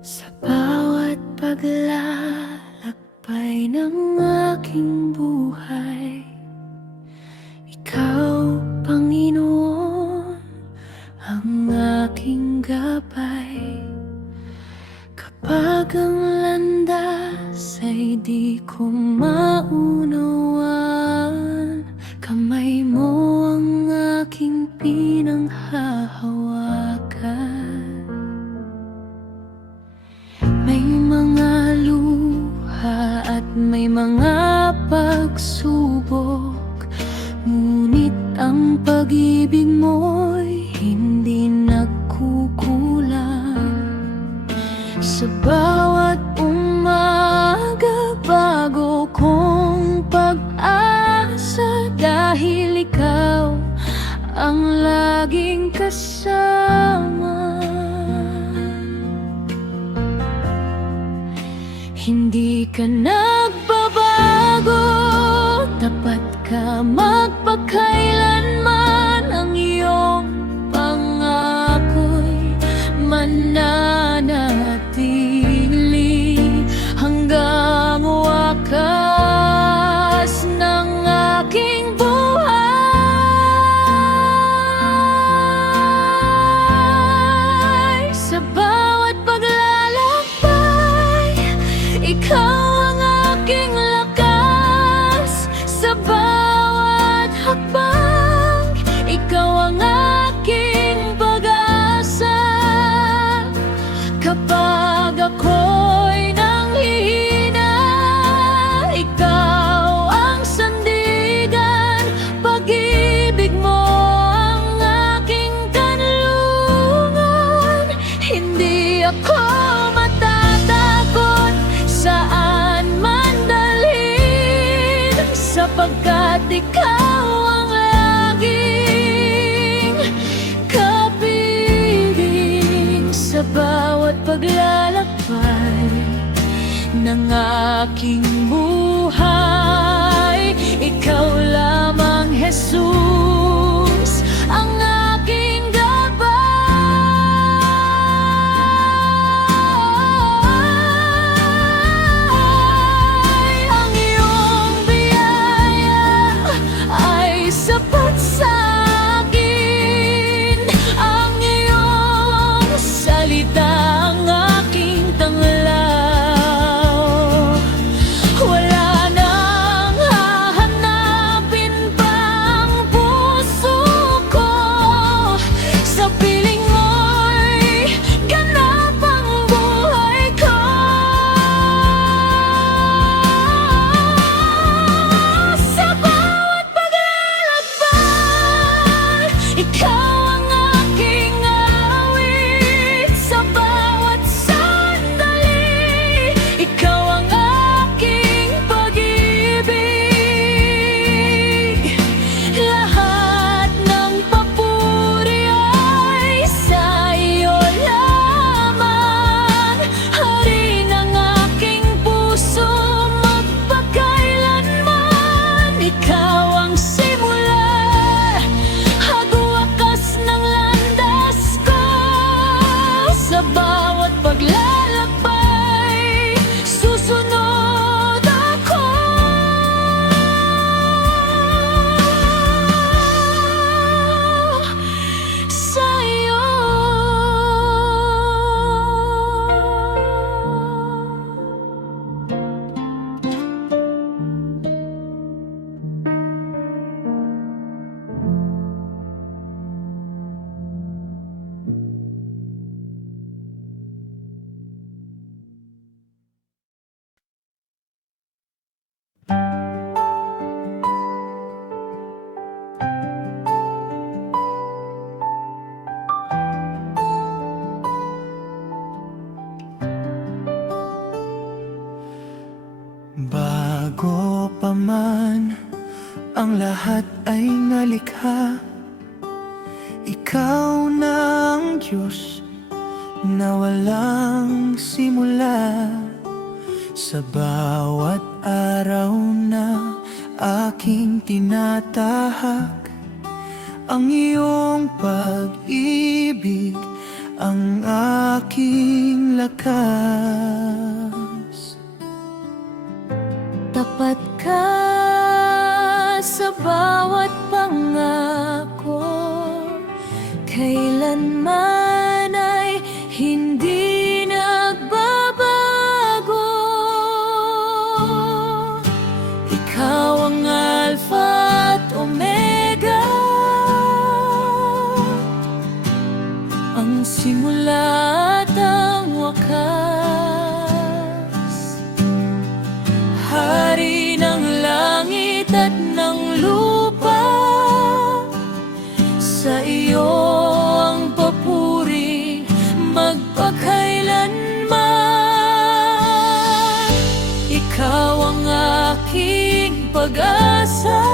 Sa bawat paglalakbay ng aking buhay, Ikaw, Panginoon, ang aking gabay. Kapag ang landas ay di ko maunawaan, kamay mo ang aking pinanghahawakan. May mga luha at may mga pagsubok, ngunit ang pag-ibig mo'y hindi nagkukulang. Sa bawat umaga, bago kong pag-asa, dahil ikaw ang laging kasama. Hindi ka nagbabago, tapat ka magpakailanman. Ang iyong pangako'y mananatili hanggang wakas ng aking buhay. Sa bawat paglalakbay, ikaw ang aking lakas. Sa bawat hakbang, ikaw ang aking pag-asa. Kapag ako'y nanghihina, ikaw ang sandigan. Pag-ibig mo ang aking kanlungan. Hindi ako matatakot saan man dalhin, sapagkat ikaw ang laging kapiling. Sa bawat paglalakbay ng aking buhay, ikaw lamang, Jesus, ang aking gabay. Ang iyong biyaya ay sapat sa akin. Ang iyong salita ang aking tanglaw. Wala nang hahanapin pang puso ko. Sa piling mo'y ganap ang buhay ko. Sa bawat paglalakbay, ikaw ang aking awit. Sa bawat sandali, ikaw ang aking pag-ibig. Lahat ng papuri ay sa iyo lamang. Hari ng aking puso, magpakailanman. Ikaw ang simula at wakas ng landas ko. Sa bawat paglalakbay, susunod ako sa'yo. Bago pa man ang lahat ay nalikha, ikaw na ang Diyos na walang simula. Sa bawat araw na aking tinatahak, ang iyong pag-ibig ang aking lakas. Tapat ka sa bawat pangako, kailanman ay hindi nagbabago. Ikaw ang Alpha at Omega, ang simula at ang wakas. Hari ng langit at ng lupa, sa iyo ang papuri magpakailanman. Ikaw ang aking pag-asa,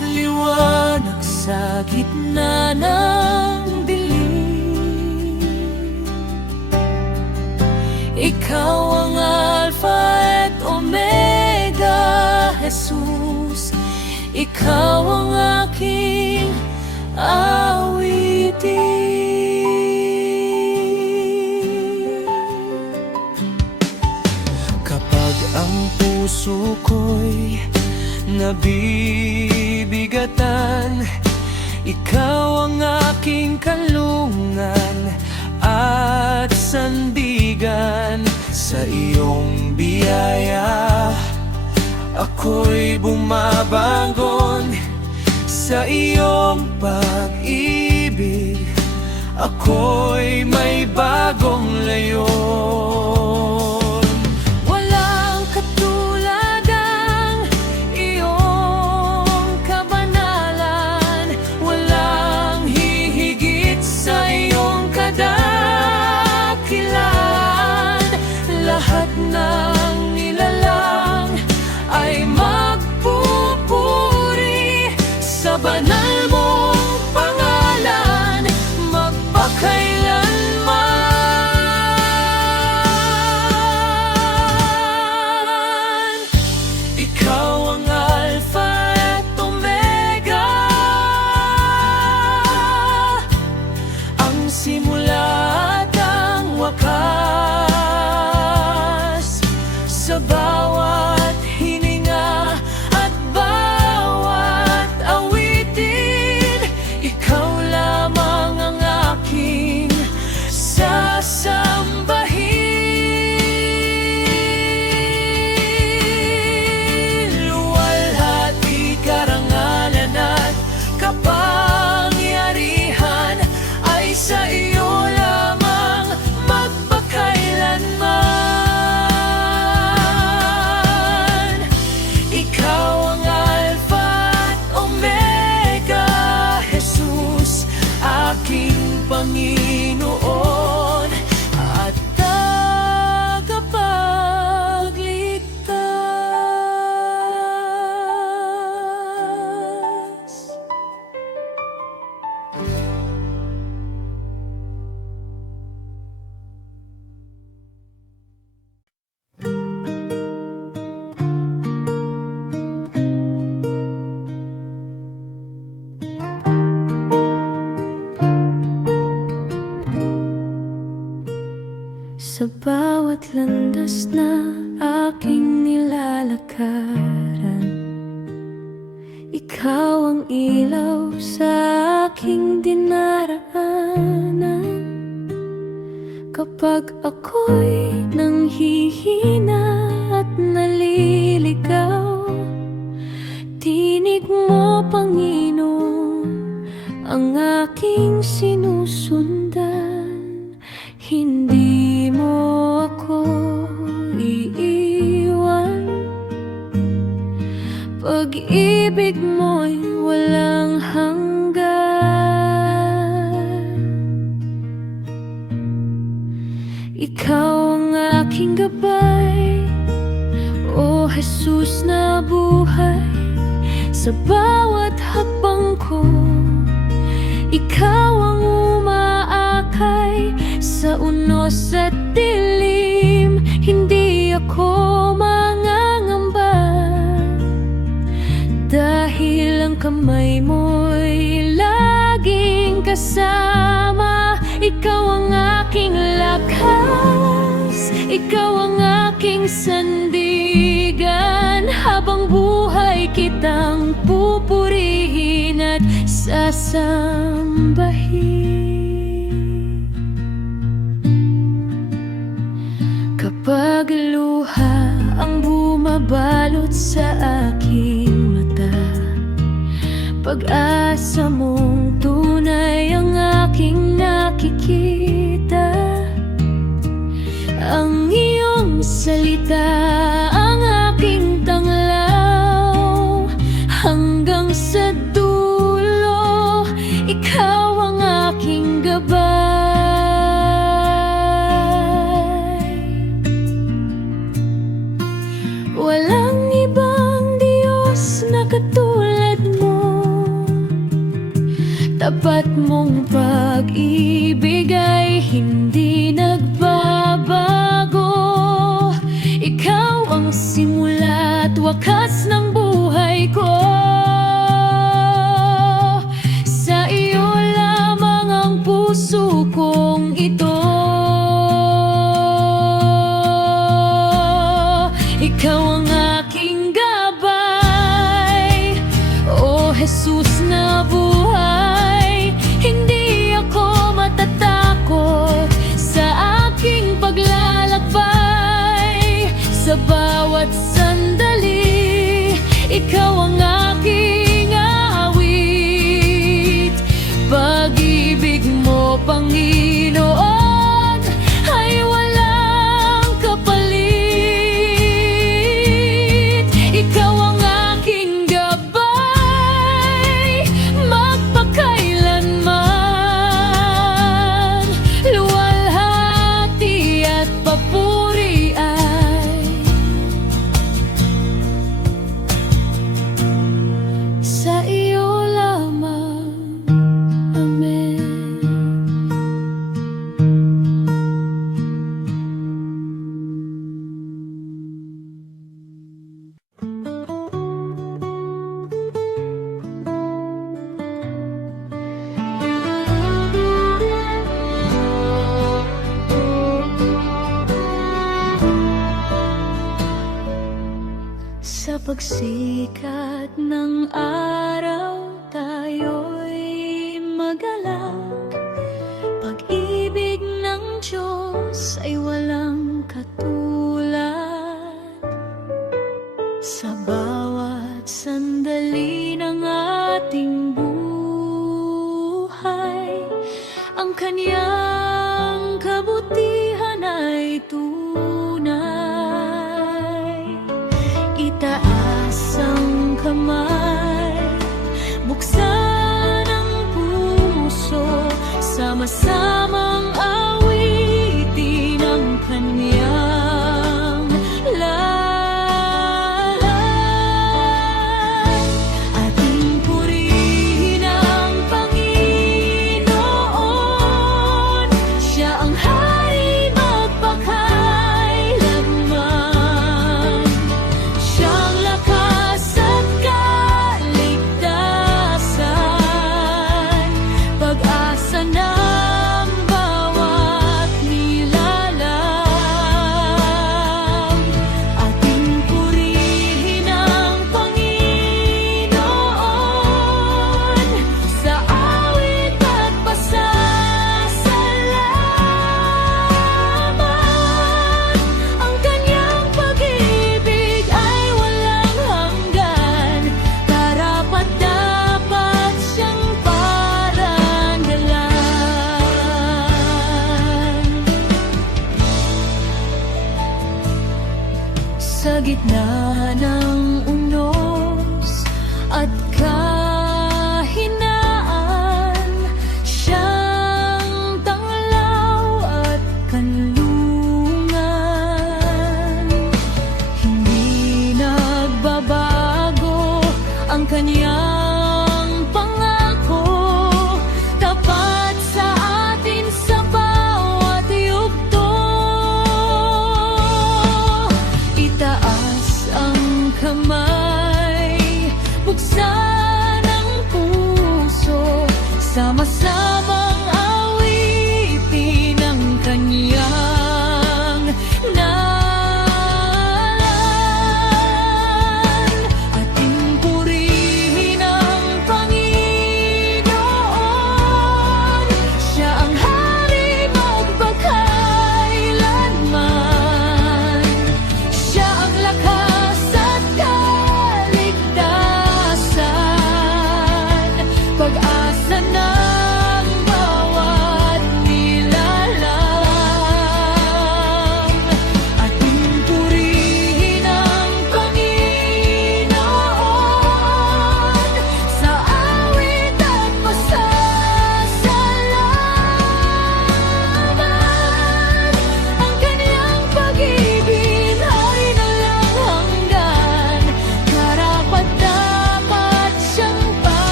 liwanag sa gitna ng dilim. Ikaw ang Alpha at Omega, Jesus. Ikaw ang aking awitin. Kapag ang puso ko'y nabibigatan, ikaw ang aking kalungan at sandigan. Sa iyong biyaya ako'y bumabangon, sa iyong pag-ibig ako'y may bagong layon. Walang katulad ang iyong kabanalan, walang hihigit sa iyong kadakilan. Lahat ng nilalang ay magpupuri sa banal mong pangalan magpakailanman. Ikaw ang Alpha at Omega, ang simula at ang wakas. Sa bawat hininga at bawat awitin, ikaw lamang ang aking sasambahin. Luwalhati, karangalan at kapangyarihan ay sa iyo lamang magpakailanman. Ikaw ang Alpha at Omega, Jesus, aking Panginoon at tagapagligtas. Sa bawat landas na aking nilalakaran, ikaw ang ilaw sa aking dinaraanan. Kapag ako'y nanghihina at naliligaw, tinig mo, Panginoon, ang aking sinusundan. Hindi mo ako iiwan, pag-ibig mo'y walang hanggan. Ikaw ang aking gabay, O Jesus na buhay. Sa bawat hakbang ko, ikaw ang umaakay. Sa unos at dilim, hindi ako mangangamba, dahil ang kamay mo'y laging kasama. Ikaw ang aking sandigan, habang buhay kitang pupurihin at sasambahin. Kapag luha ang bumabalot sa aking mata, pag-asa mong tunay ang aking nakikita. Ang iyong salita ang aking tanglaw, hanggang sa dulo ikaw ang aking gabay. Walang ibang Diyos na katulad mo, tapat mong pag-ibig ay hindi nagbabago. Ikaw ang simula at wakas ng buhay ko. Sa iyo lamang ang puso kong ito. Ikaw ang aking gabay, O Jesus na buhay. Hindi ako matatakot sa aking paglalakbay. Sa bawat sandali, ikaw ang aking awit. Pag-ibig mo, Panginoon, ay walang kapalit. Ikaw ang aking gabay, magpakailanman. Luwalhati at papuri ay sa iyo lamang. Amen. Sa pagsikat ng araw, tayo'y magalak. Pag-ibig ng Diyos ay walang katulad. Sa bawat sandali ng ating buhay, ang Kanyang kabutihan ay tunay. Itaas ang kamay, buksan ang puso, sama-samang awitin ang Kanyang lalay. Ating purihin ang Panginoon, Siya ang Hari magpakailanman. Siyang lakas at kaligtasan, pag-asa ng bawat nilalang. Ating purihin ang Panginoon sa awit at pasasalamat. Ang Kanyang pag-ibig ay walang hanggan, karapat-dapat Siyang parangalan. Sa gitna ng unos at kahinaan, Siyang tanglaw at kanlungan. Hindi nagbabago ang Kanyang pangako, tapat sa atin sa bawat yugto. Itaas ang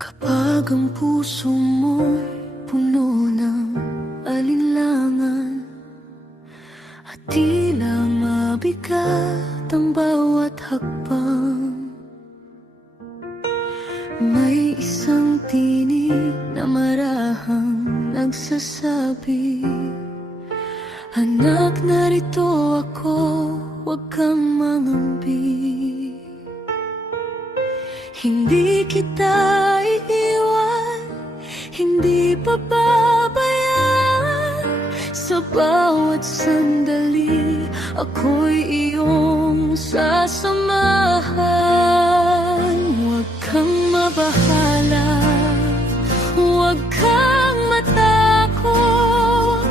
Kapag ang puso mo'y puno ng alinlangan at tila mabigat ang bawat hakbang, may isang tinig na marahang nagsasabi, anak, narito ako, huwag kang mangambi. Hindi kita iiwan, hindi pababayaan. Sa bawat sandali, ako'y iyong sasamahan. Huwag kang mabahala, huwag kang matakot.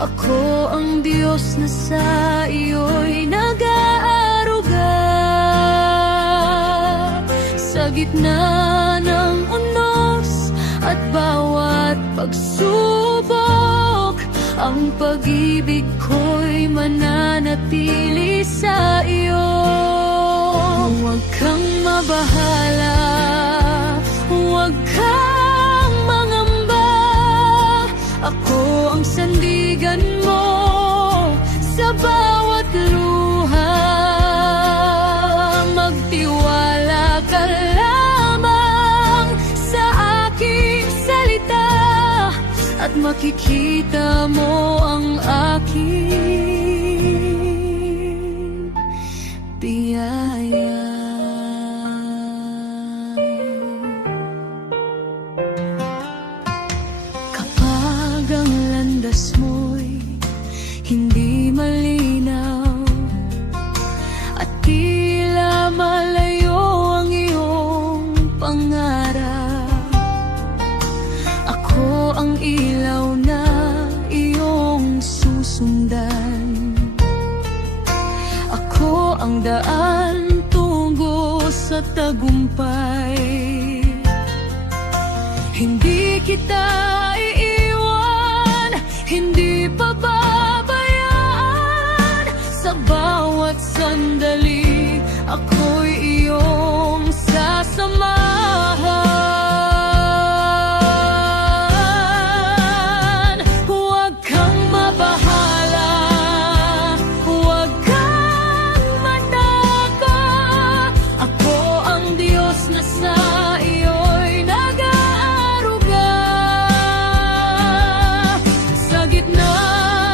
Ako ang Diyos na sa iyo'y nag-aaruga. Sa gitna ng unos at bawat pagsubok, ang pag-ibig ko'y mananatili sa iyo. Huwag kang mabahala, huwag kang mangamba. Ako ang sandigan mo sa bawat luha. Magtiwala ka lamang sa aking salita at makikita mo ang aking biyaya. Kapag ang landas mo'y hindi malinaw at tila malayo ang iyong pangarap, ako ang ilaw na iyong susundan. Ako ang daan tungo sa tagumpay. Hindi kita iiwan, hindi pababayaan. Sa bawat sandali, ako'y iyong sasamahan. Huwag kang mabahala, huwag kang matakot. Ako ang Diyos na sa iyo'y nag-aaruga. Sa gitna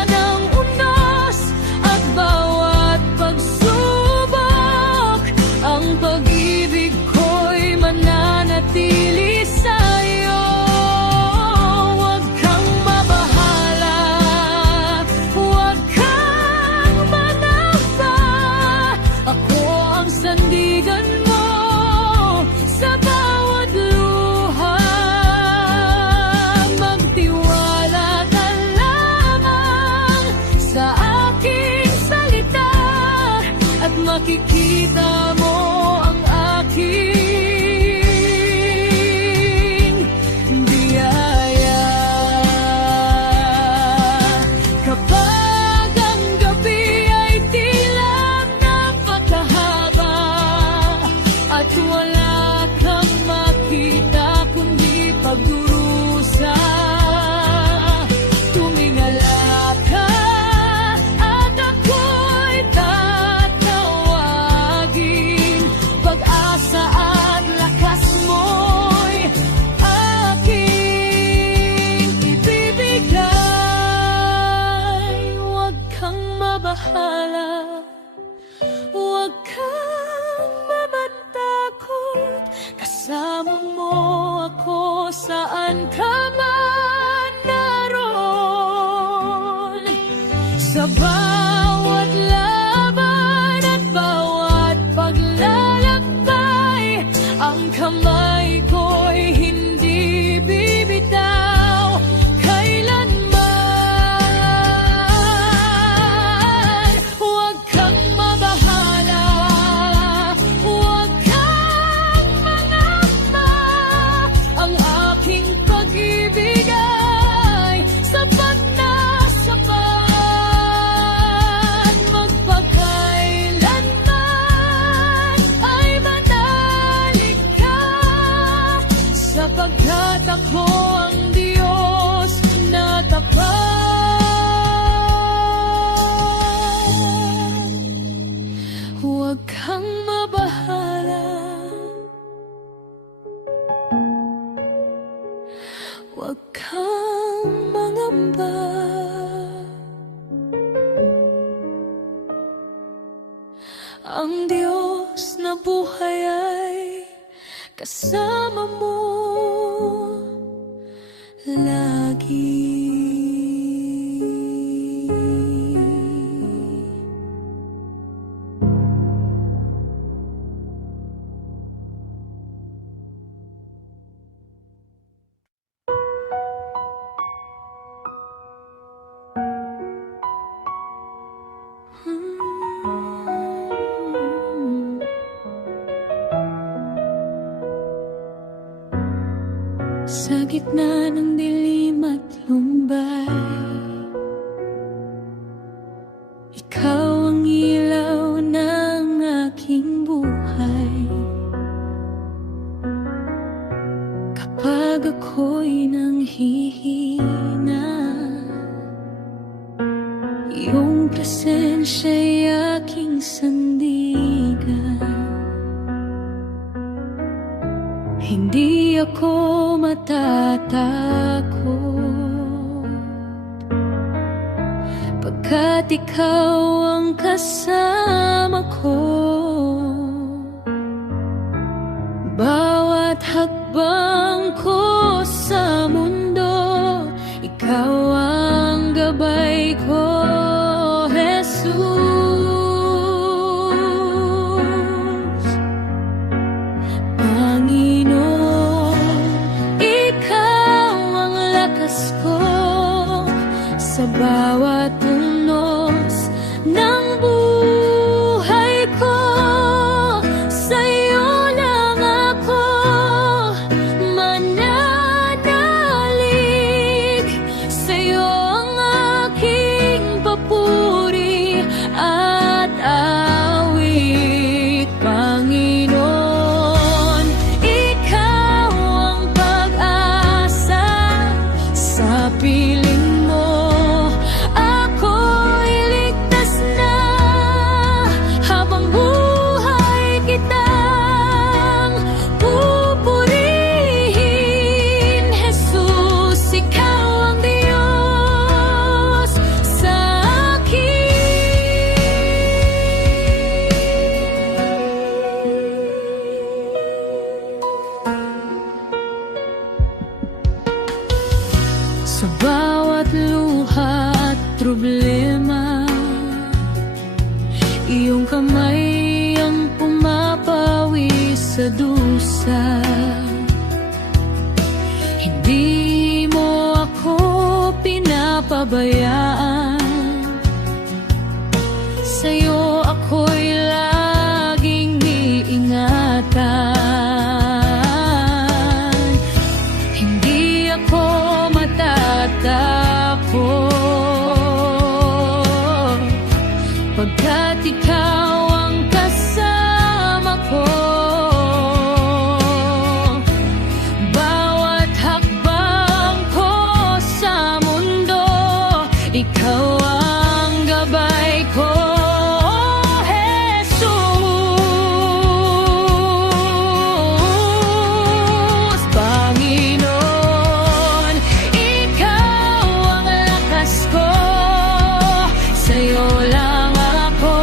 ng unos at bawat pagsubok, ang pag-ibig ko'y mananatili sa iyo. Huwag kang mabahala, huwag kang manamba. Ako ang sandigan mo sa bawat luha. Magtiwala ka lamang sa aking salita at makikita mo ang aking biyaya. Kapag ang gabi ay tila napakahaba at wala kang makita kundi pagdurusa, tumingala ka at ako'y tatawagin. Pag-asa at lakas mo'y aking ibibigay. Huwag kang mabahala, huwag kang mamatakot. Kasama mo ako saan ka man naroon. Sa bawat laban at bawat paglalakbay, ang kamay ko'y hindi bibitaw kailanman. Huwag kang mabahala, huwag kang mangamba, ang aking pag-ibig ay sapat na sapat. Magpakailanman ay manalig ka, sapagkat ako ang Diyos na tapat. Huwag kang mabahala, huwag kang mangamba, ang Diyos na buhay ay kasama mo lagi. Sa gitna ng dilim at lumbay, ikaw ang ilaw ng aking buhay. Kapag ako'y nanghihina, iyong presensya'y aking sandigan. Hindi ako matatakot, pagkat ikaw ang kasama ko. Bawat hakbang ko sa mundo, ikaw ang gabay ko, Jesus. Sa bawat unos ng buhay ko, sa'yo lang ako mananalig. Sa'yo ang aking papuri at awit, Panginoon. Ikaw ang pag-asa sa piling sa bawat luha at problema. Iyong kamay ang pumapawi sa dusa. Hindi mo ako pinapabayaan, sa'yo ako'y laging iingatan. Hindi ako matatakot, pagkat ikaw ang kasama ko. Bawat hakbang ko sa mundo, ikaw ang gabay ko, Jesus. Panginoon, ikaw ang lakas ko, sa'yo lang ako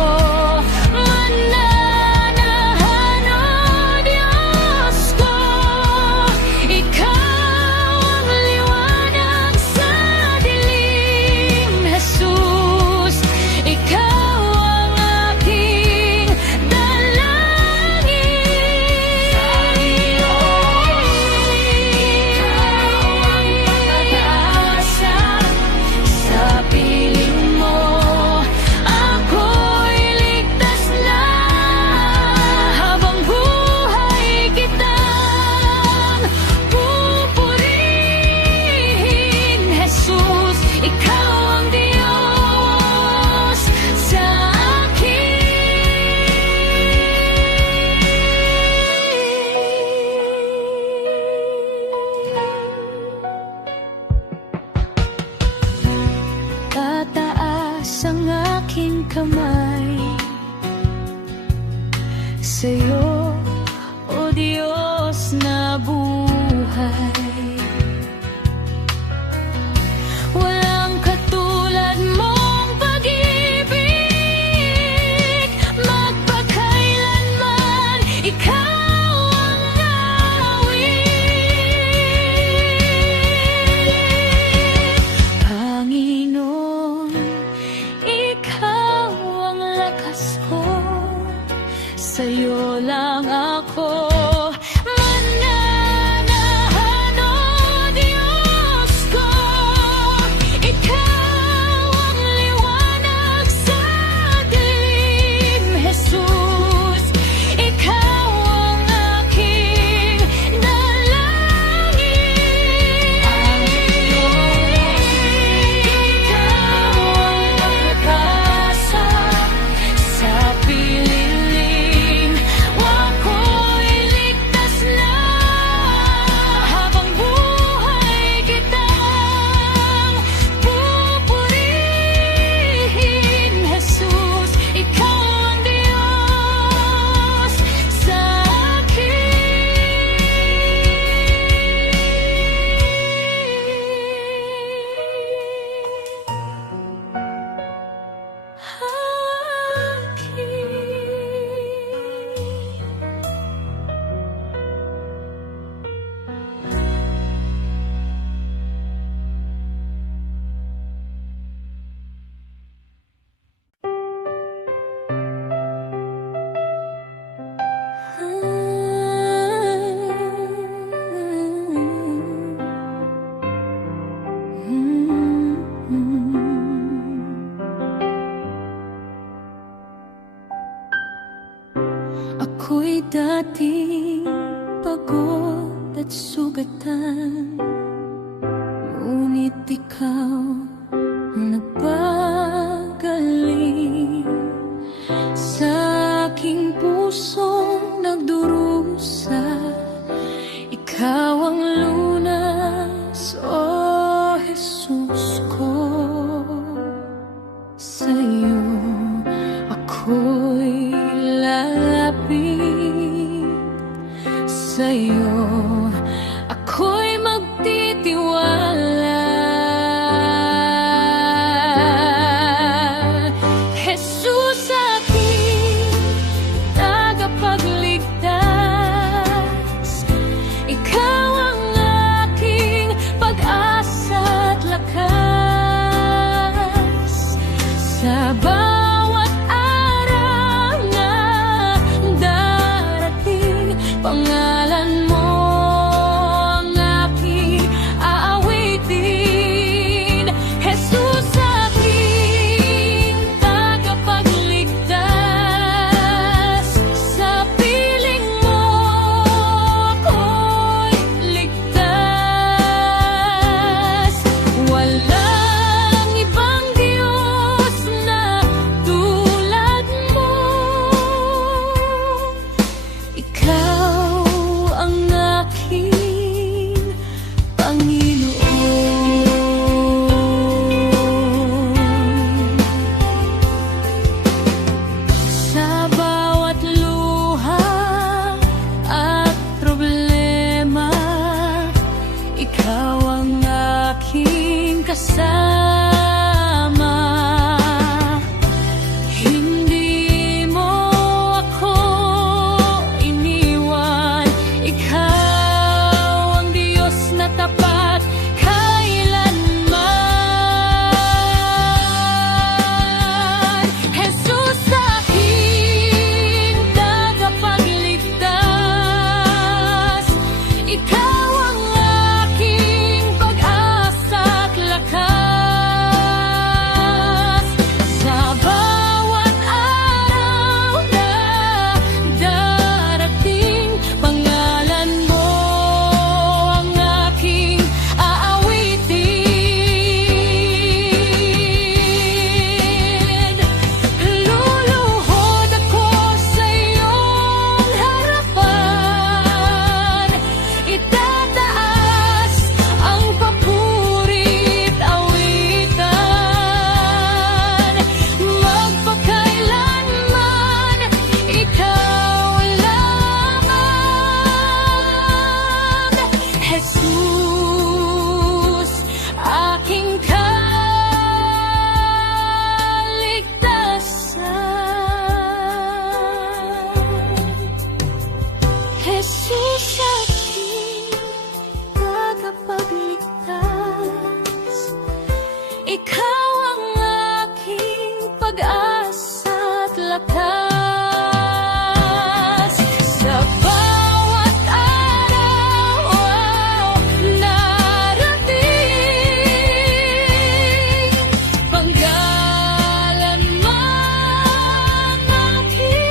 aking kamay. Sa'yo, O Diyos na buhay, walang katulad mong pag-ibig, magpakailanman ikaw ang awit. Panginoon, ikaw ang lakas ko, sa'yo lang ako mananahan, O Diyos ko. Ikaw ang liwanag sa dilim, Jesus. Ikaw ang aking dalangin. Ikaw ang pag-asa sa pililing. Ako'y ligtas na habang buhay kitang pupurihin, Jesus. Ikaw ang Diyos sa ako'y dating pagod at sugatan, ngunit ikaw ang nagpagaling. Sa aking pusong nagdurusa, ikaw ang lunas, O Jesus ko. Sa'yo ako'y lalapit, sa'yo ako'y magtitiwala. Jesus, aking tagapagligtas, ikaw ang aking pag-asa at lakas. Sa bawat araw na darating, pangalan mo ang aking aawitin. Jesus, aking tagapagligtas, sa piling mo ako'y ligtas. Walang ibang Diyos na pag-asa at lakas. Sa bawat araw narating, panggalan man aking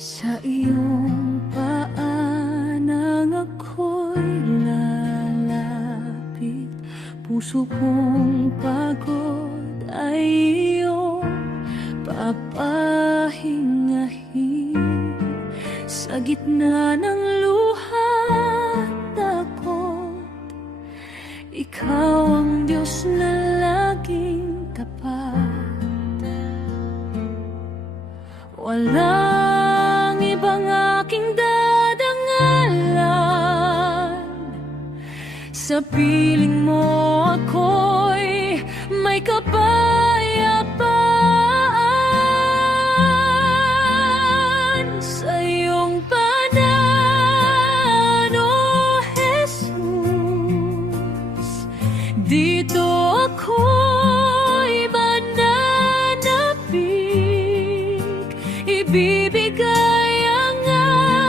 sa iyong paanan ako'y lalapit. Puso kong pagod ay iyong papahingahin. Sa gitna ng luha at takot, ikaw ang Diyos na laging tapat. Walang ibang aking dadangalan. Sa piling mo ako'y may kapayapaan. Sa iyong paanan, O Jesus, dito ako'y mananapig. Ibibigay ang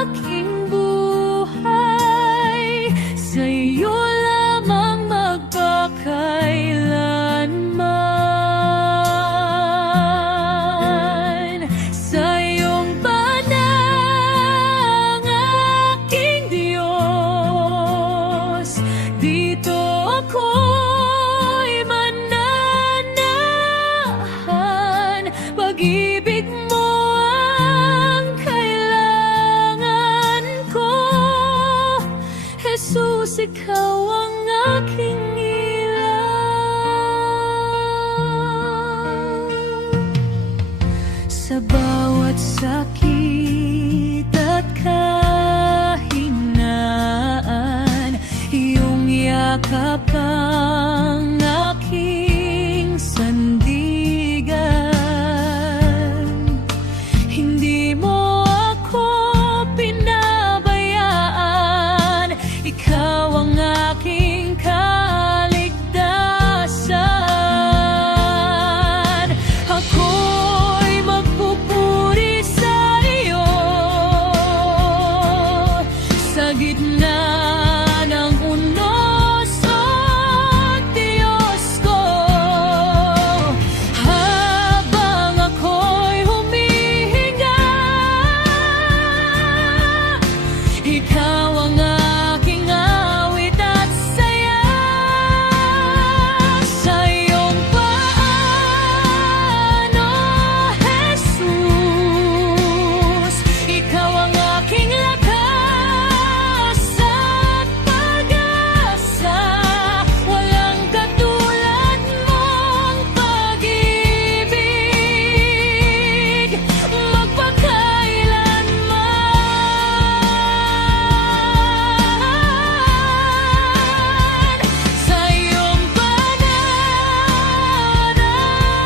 aking buhay sa iyo lamang magpakailanman. Sa iyong panang aking Diyos, dito ako'y mananahan. Pag-ibig mo ang kailangan ko, Jesus, ikaw ang aking ilaw. Sa bawat sakit at kahinaan, iyong yakap ang aking sandigan. Hindi mo ako pinabayaan, ikaw ang aking kaligtasan. Ako'y magpupuri sa iyo sa gitna ng unos, O Diyos ko. Habang ako'y humihinga, ikaw ang aking awit at saya. Sa iyong paan, O Jesus, ikaw ang aking lakas at pag-asa. Walang katulad mong pag-ibig magpakailanman. Sa iyong paanan,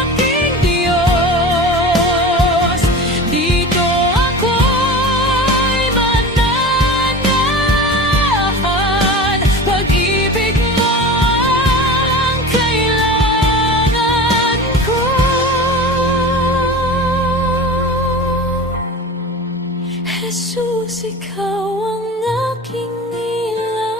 aking Diyos, dito ako'y mananahan. Pag-ibig mo ang kailangan ko, Jesus, ikaw ang aking ilaw.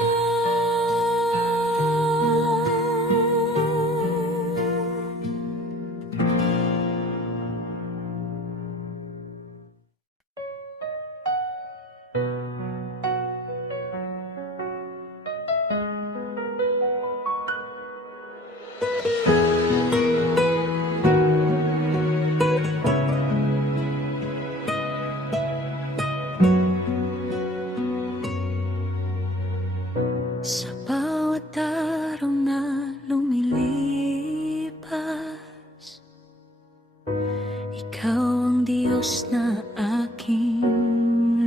Ikaw ang Diyos na aking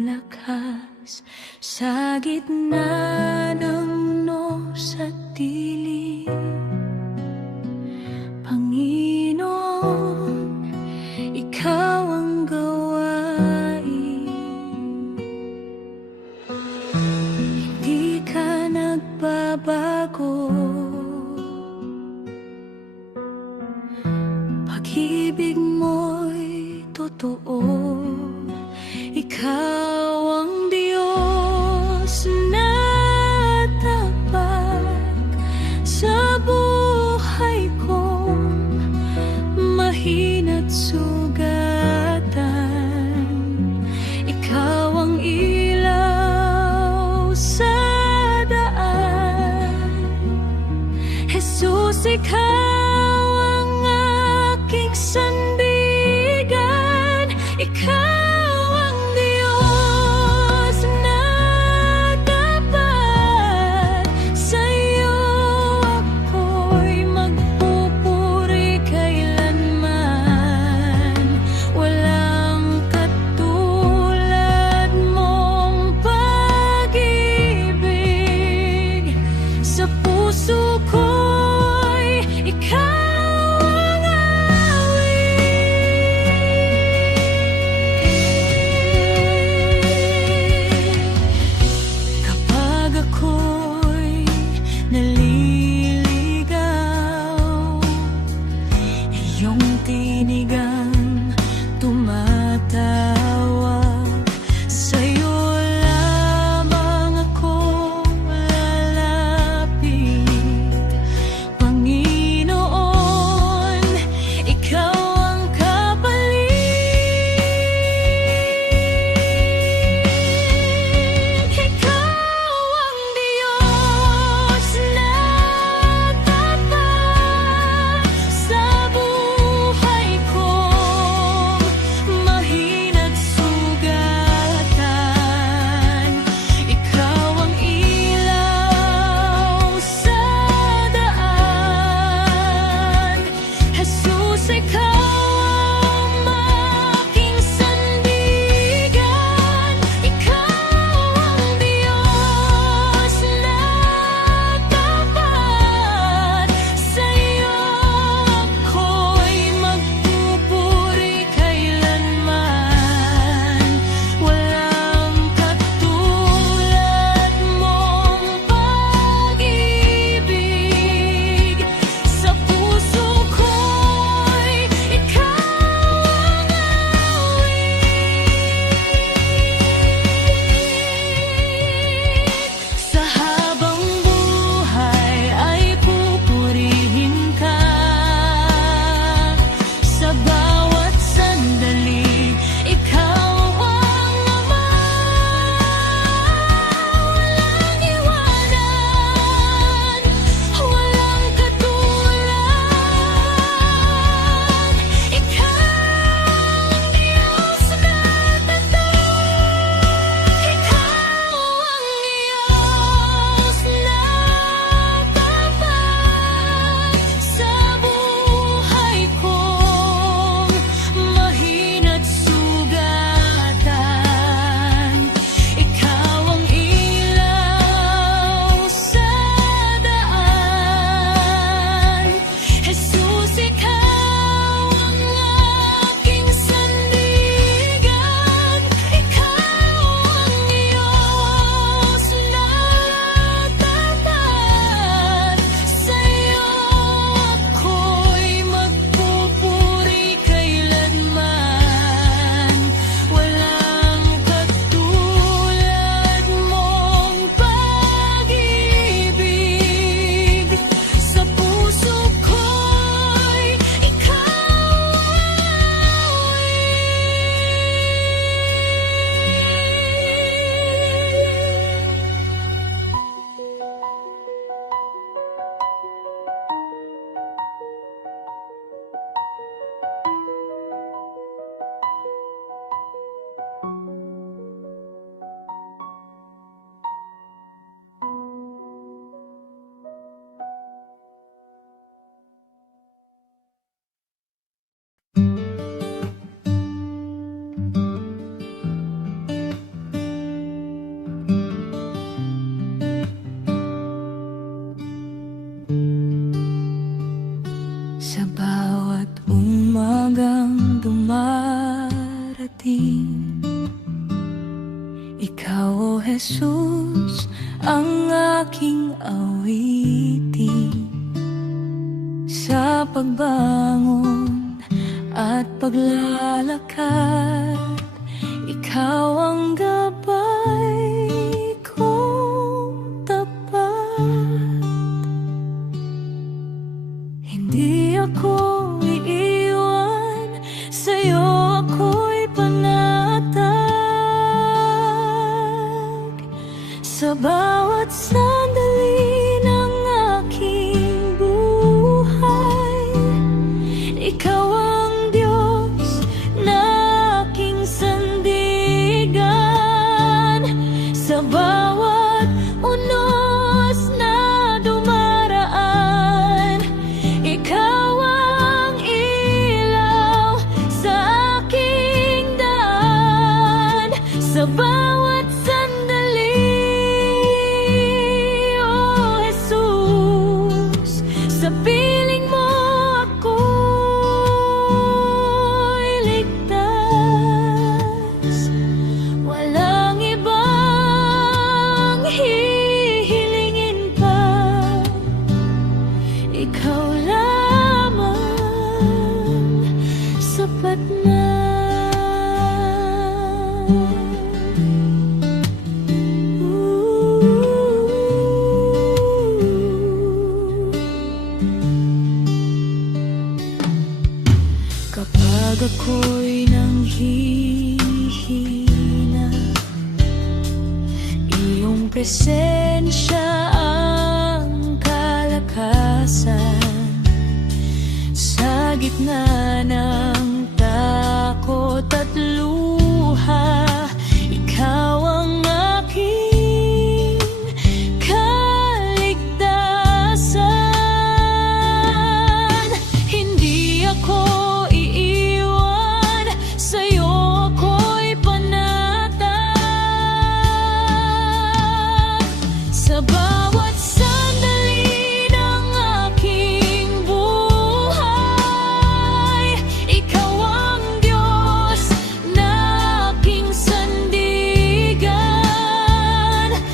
lakas sa gitna ng nos at dilim. Panginoon, ikaw ang gawain. Hindi ka nagbabago. Pag-ibig mo'y totoo. Ikaw ang Diyos na tapat sa buhay kong mahina't sugatan. Ikaw ang ilaw sa daan. Jesus, ikaw ang aking sandigan. Ikaw ang Diyos awitin. Ikaw, O Jesus, ang aking awitin. Sa pagbangon at paglalakad, ikaw ang gabay kong tapat. Hindi ako iiwan, sa'yo ako'y panatag. Sa bawat sandali ng aking buhay, ikaw ang Diyos na aking sandigan. Sa bawat unos na dumaraan, ikaw ang ilaw sa aking daan. Sa bawat sandali, O Jesus, sa piling mo ako'y ligtas. Walang ibang hihilingin pa, ikaw lamang sapat na. Kapag ako'y nanghihina, iyong presensya ang kalakasan. Sa gitna ng takot at luha, ikaw ang aking kaligtasan. Hindi ako iiwan, sa'yo ako'y panatag. Sa bawat sandali ng aking buhay, ikaw ang Diyos na aking sandigan.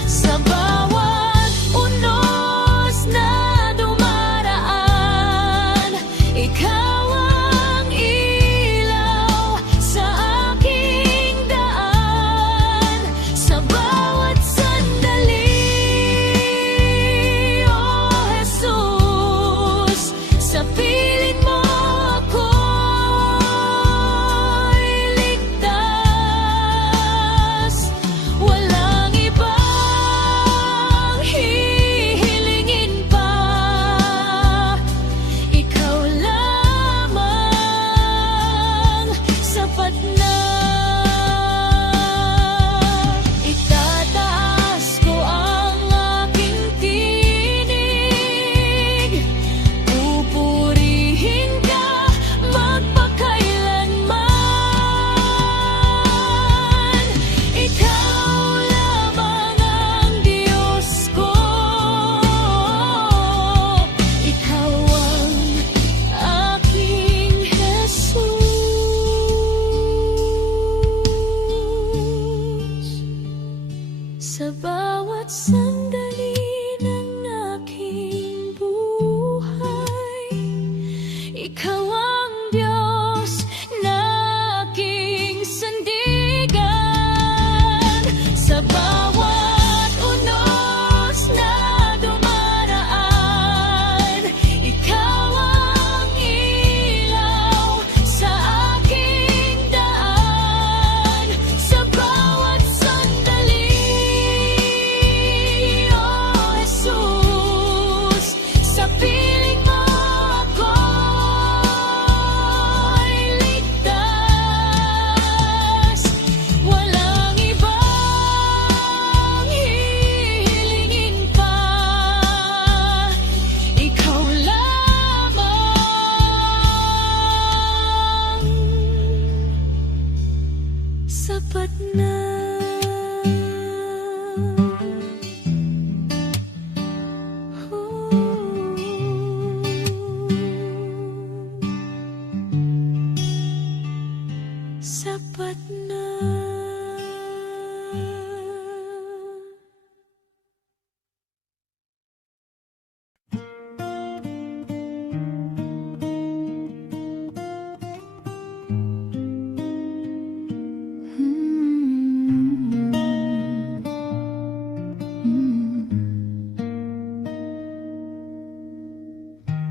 Sa bawat unos na dumaraan, ikaw ang ilaw sa aking daan. Sa bawat sandali, O Jesus, sa piling mo ako'y ligtas. Walang ibang hihilingin pa, ikaw lamang sapat na. Itataas ko ang aking tinig, pupurihin ka magpakailanman. Ikaw lamang ang Diyos ko, ikaw ang aking Jesus. Sa bawat sandali ng aking buhay, ikaw ang Diyos na aking sandigan. Sa bawat unos na dumaraan, ikaw ang ilaw sa aking daan. Sa bawat sandali, O Jesus, sa piling mo ako'y ligtas. Walang ibang hihilingin pa, ikaw lamang sapat na. sapat na.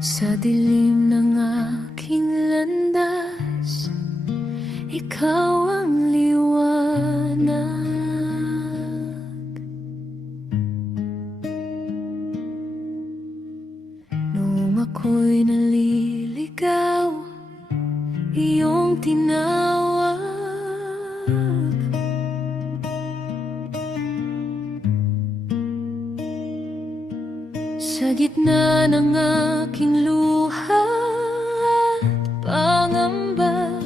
Sa dilim ng aking landas, ikaw ang liwanag. Noong ako'y naliligaw, iyong tinawag. Sa gitna ng aking luha at pangamba,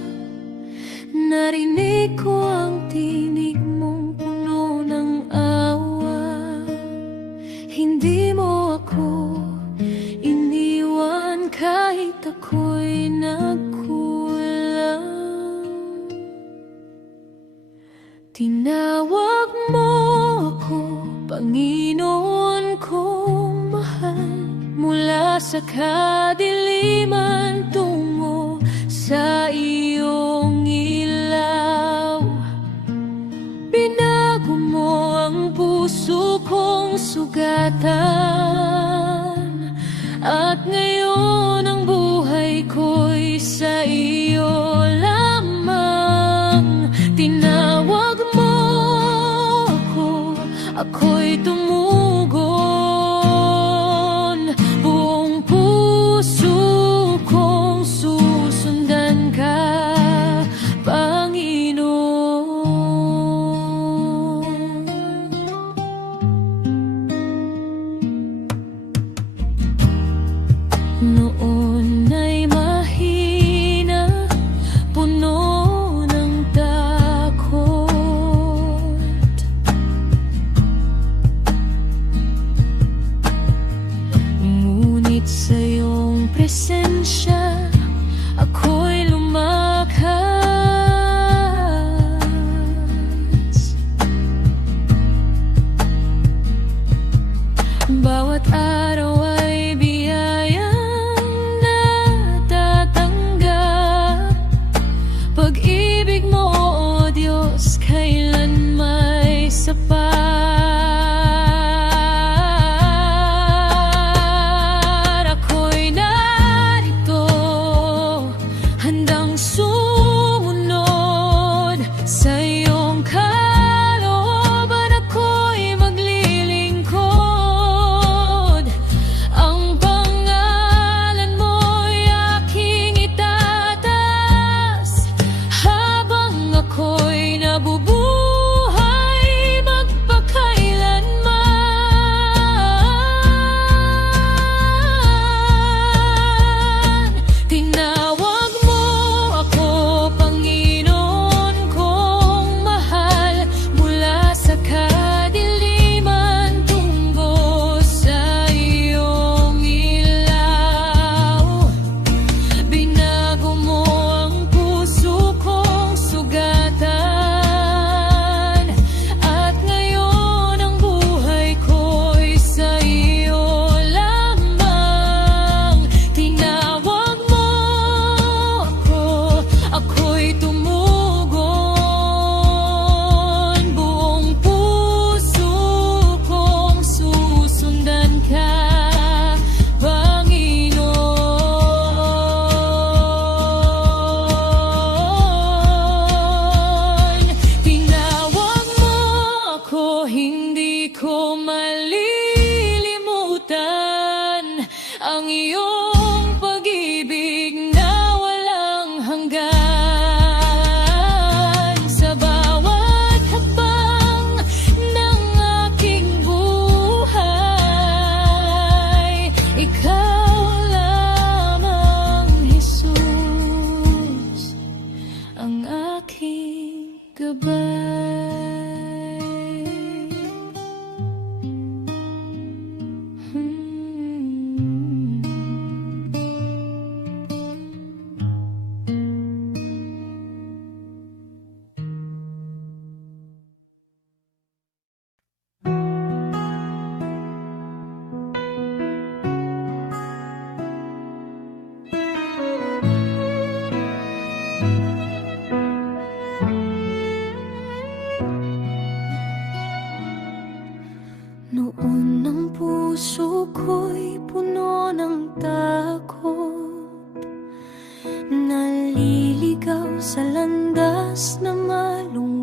narinig ko ang tinig mong puno ng awa. Hindi mo ako iniwan kahit ako'y nagkulang. Tinawag mo ako, Panginoon kong mahal, mula sa kadiliman tungo sa iyong ilaw. Binago mo ang puso kong sugatan, at ngayon ang buhay ko'y sa iyo lamang. Tinawag mo ako, ako'y tumugon. Buong puso kong susundan ka, Panginoon. Noon ay mahina, puno ng takot. Ngunit sa iyong presensya, ako'y lumakas. Bawat araw ay biyayang natatanggap. Pag-ibig mo, O Diyos, kailan may sapat. Ako'y narito, handang sumunod sa iyong kalooban. Ako'y maglilingkod. Ang pangalan mo'y aking itataas, habang ako'y nabubuhay magpakailanman. Tinawag mo ako, Panginoon kong mahal, mula sa kadiliman tungo sa iyong ilaw. Binago mo ang puso kong sugatan, at ngayon ang buhay ko'y sa iyo lamang. Tinawag mo ako, ako'y tumugon. Buong puso kong susundan ka, Panginoon. Tinawag mo ako, hindi ko malilimutan ang iyong pag-ibig na walang hanggan. Sa bawat hakbang ng aking buhay, ikaw lamang, Jesus, ang aking gabay.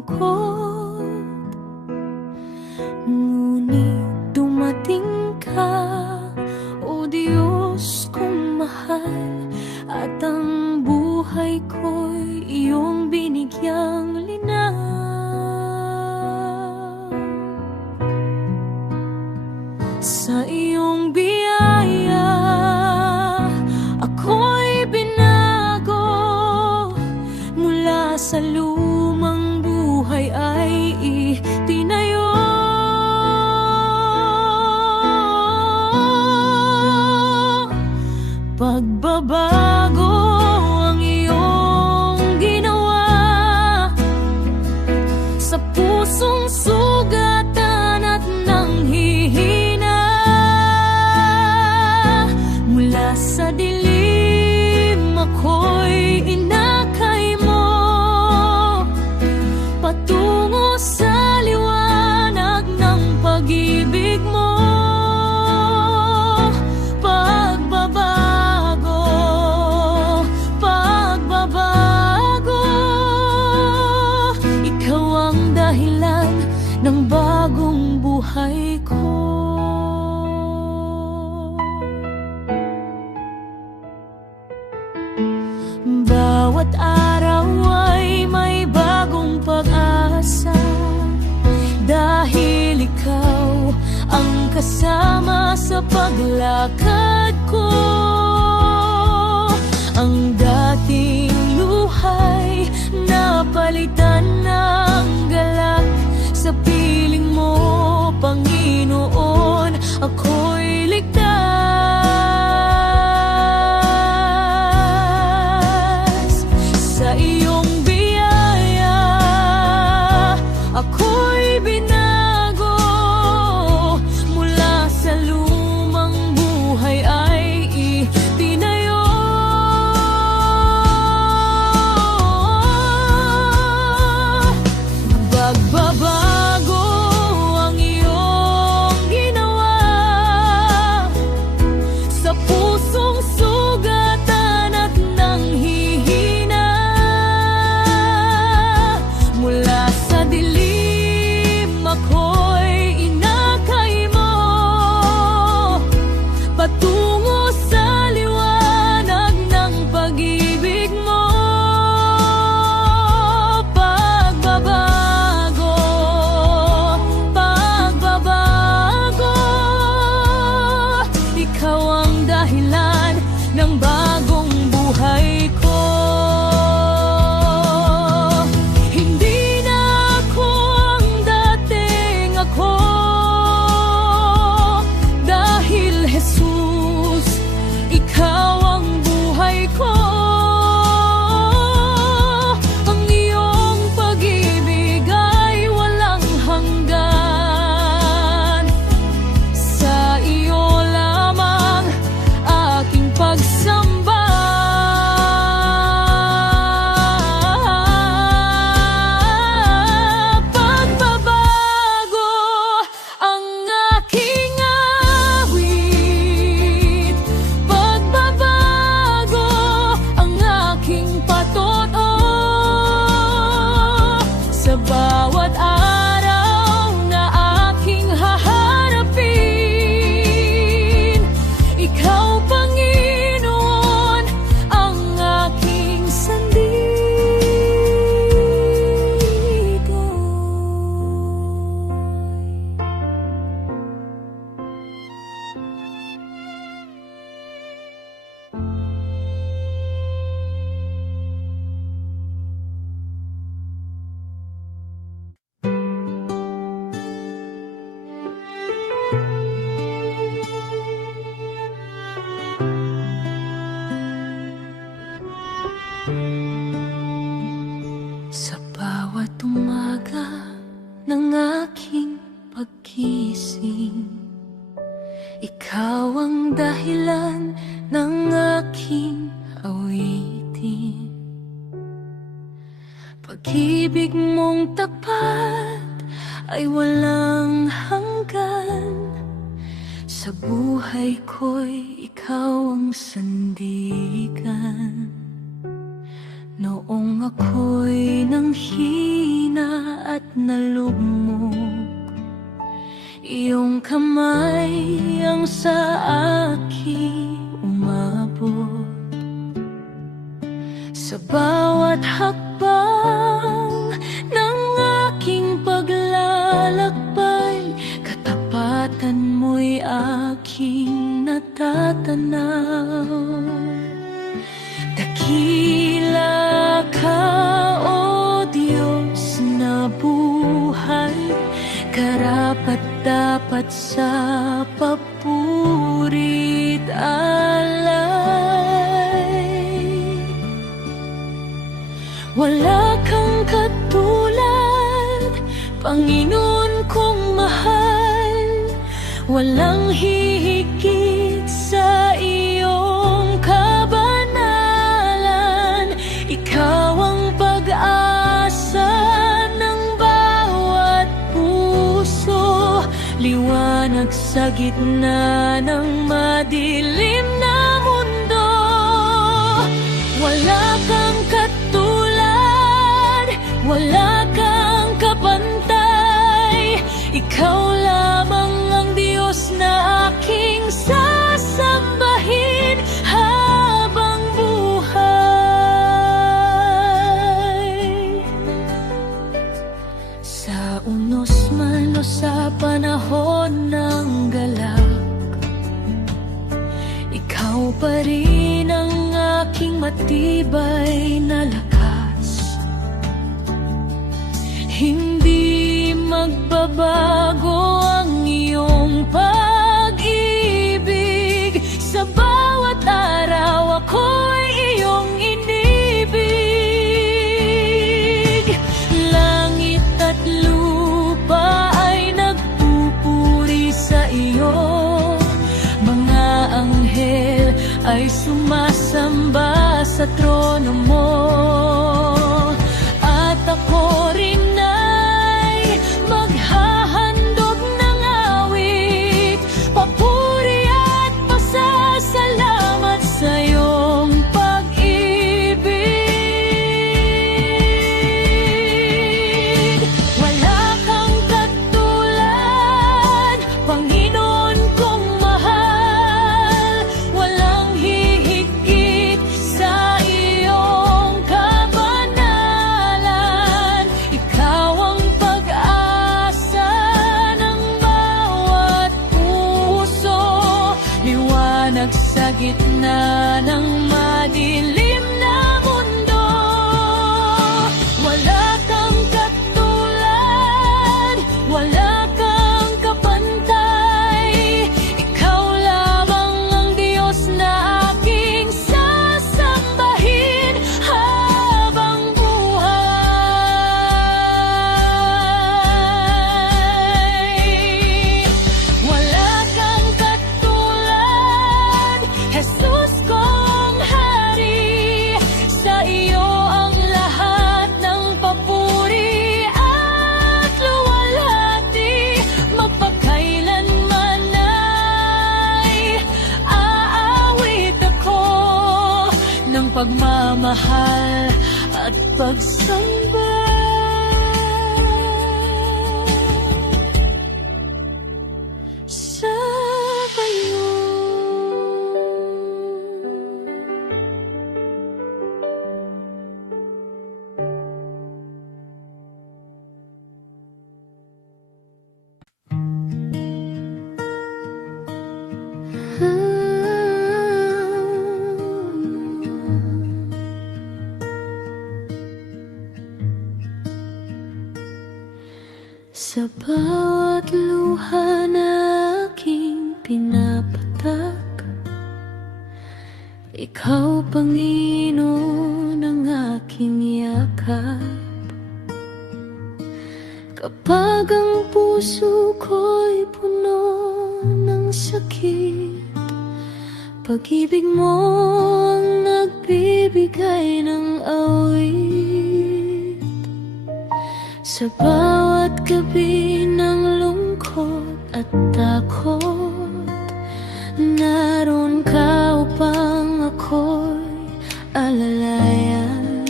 lungkot, ngunit dumating ka, o Diyos kong mahal, at ang buhay ko'y iyong binigyang linaw. Sa iyong biyaya, ako'y binago, mula sa lumang buhay ay itinayo. Pagbabago ang iyong ginawa, sa pusong sugatan at nanghihina. Mula sa dilim ako'y inakay mo, patungo sa liwanag ng pag-ibig mo. Ng bagong buhay ko. Bawat araw ay may bagong pag-asa, dahil ikaw ang kasama sa paglakad ko. Ang dating luhay napalitan ng galak, sa piling mo, Panginoon, ako'y ligtas. Sa iyong biyaya, ako'y binago, mula sa lumang buhay ay itinayo. Pagbabago ang iyong ginawa, sa pusong sugatan at nanghihina. Mula sa dilim ako'y inakay mo, patungo sa liwanag ng pag-ibig mo. Ikaw ang dahilan ng bagong buhay ko. Hindi na ako ang dating ako, dahil Jesus, ikaw ang buhay ko. Ang iyong pag-ibig ay walang hanggan. Sa iyo pagsamba, pagbabago ang aking awit, pagbabago ang aking patotoo. Sa bawat araw na aking haharapin, ikaw Panginoon ang aking sandigan. Sa bawat umaga ng aking paggising, ikaw ang dahilan ng aking awitin. Pag-ibig mong tapat ay walang hanggan, sa buhay ko'y ikaw ang sandigan. Noong ako'y nanghina na lugmok. Iyong kamay ang sa aking umabot. Sa bawat hakbang ng aking paglalakbay, katapatan mo'y aking natatanaw. Dakila ka, O Diyos na buhay, karapat-dapat sa papuri't alay. Wala kang katulad, Panginoon kong mahal. Walang hihigit sa iyong kabanalan. Ikaw ang pag-asa ng bawat puso, liwanag sa gitna ng madilim na mundo. Wala kang katulad, wala kang kapantay. Ikaw lamang ang Diyos na aking sasambahin habang buhay. Sa unos man o sa panahon ng galak, ikaw pa rin ang aking matibay na lakas. Hindi magbabago ang iyong pag-ibig. Sa bawat araw ako'y iyong inibig. Langit at lupa ay nagpupuri sa iyo. Mga anghel ay sumasamba sa trono mo. At ako rin ay maghahandog ng awit, papuri at pasasalamat sa iyong pag-ibig. Wala kang katulad, Panginoon kong mahal. Walang hihigit sa iyong kabanalan. Ikaw ang pag-asa ng bawat puso, liwanag sa gitna ng madilim na mundo. Wala kang katulad, wala kang kapantay. Ikaw lamang ang Diyos na aking sasambahin habang buhay. Wala kang katulad, Jesus kong hari. Sa iyo ang lahat ng papuri at luwalhati. Magpakailanman ay aawit ako ng pagmamahal at pagsamba sa iyo. Sa bawat luha na aking pinapatak, ikaw, Panginoon, ang aking yakap. Kapag ang puso ko'y puno ng sakit, pag-ibig mo ang nagbibigay ng awit. Sa bawat gabi ng lungkot at takot, naroon ka upang ako'y alalayan.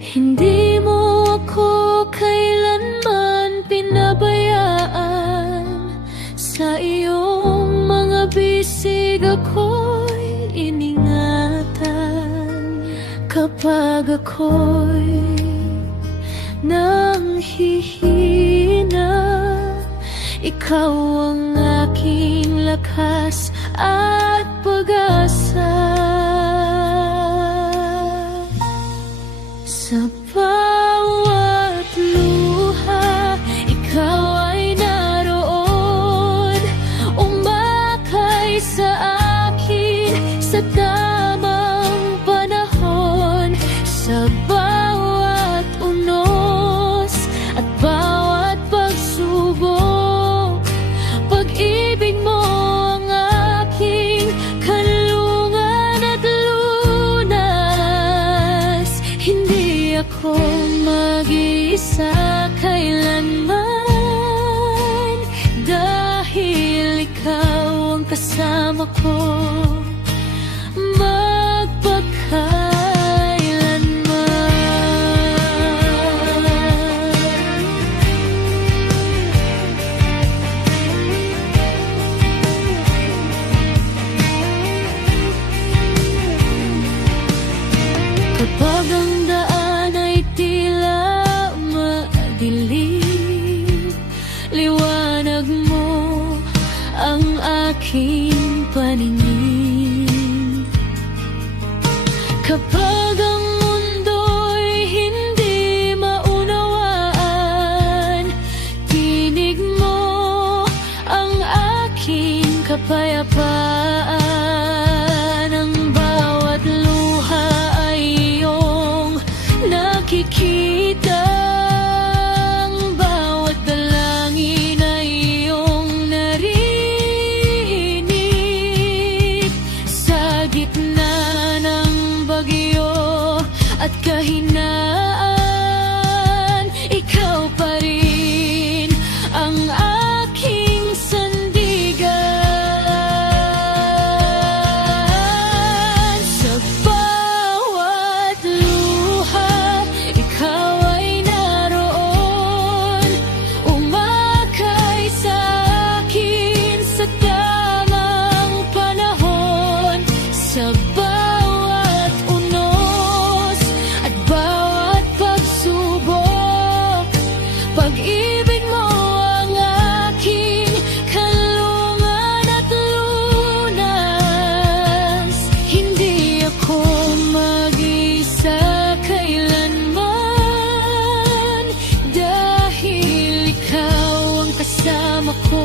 Hindi mo ako kapag ako'y nanghihina, ikaw ang aking lakas at pag-asa. Sa bawat luha, ikaw ay naroon, umakay sa akin sa tamang panahon. Sa bawat unos at bawat pagsubok, pag-ibig mo ang aking kanlungan at lunas. Hindi ako mag-iisa kailanman, dahil ikaw ang kasama ko kapag ang daan ay tila madilim. Liwanag mo ang aking paningin. Kapag ang mundo'y hindi maunawaan, tinig mo ang aking kapayapaan. Ang bawat luha ay iyong nakikita, ang bawat dalangin ay iyong narinig. Sa gitna ng bagyo at kahinaan, ikaw pa rin ang aking sandigan. Sa bawat luha, ikaw ay naroon, umakay sa akin sa tamang panahon. Sa bawat unos at bawat pagsubok, pag-ibig mo ang aking kanlungan at lunas. Hindi ako mag-isa kailanman, dahil ikaw ang kasama ko